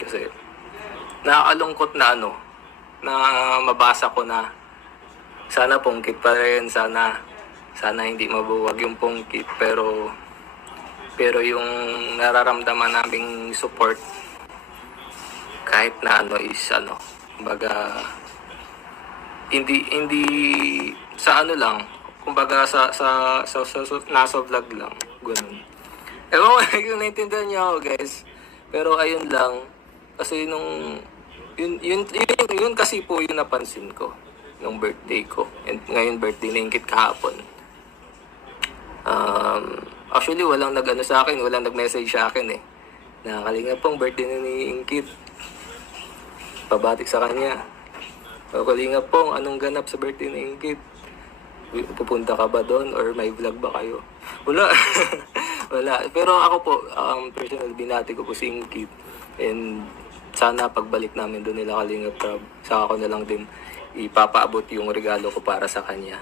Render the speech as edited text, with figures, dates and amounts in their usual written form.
Kasi nakakalungkot na na mabasa ko na sana pungkit pa rin, sana hindi mabuwag yung pungkit, pero yung nararamdaman naming support kahit na is kumbaga hindi sa lang, kumbaga sa nasa vlog lang, ganun. Ewan ko kung naintindihan niyo ako, guys. Pero ayun lang, kasi yun kasi po yung napansin ko nung birthday ko. And ngayon birthday na Ingkit kahapon. Actually walang sa akin, walang nag-message sa akin eh. Nakalinga pong birthday na ni Ingkit. Pabati sa kanya. Kalinga pong, anong ganap sa birthday ni Ingkit? Pupunta ka ba doon or may vlog ba kayo? Wala. Wala. Pero ako po, personal, binati ko po si Ingkit. And sana pagbalik namin doon nila Kalingap Rob, saka ko na lang din ipapaabot yung regalo ko para sa kanya.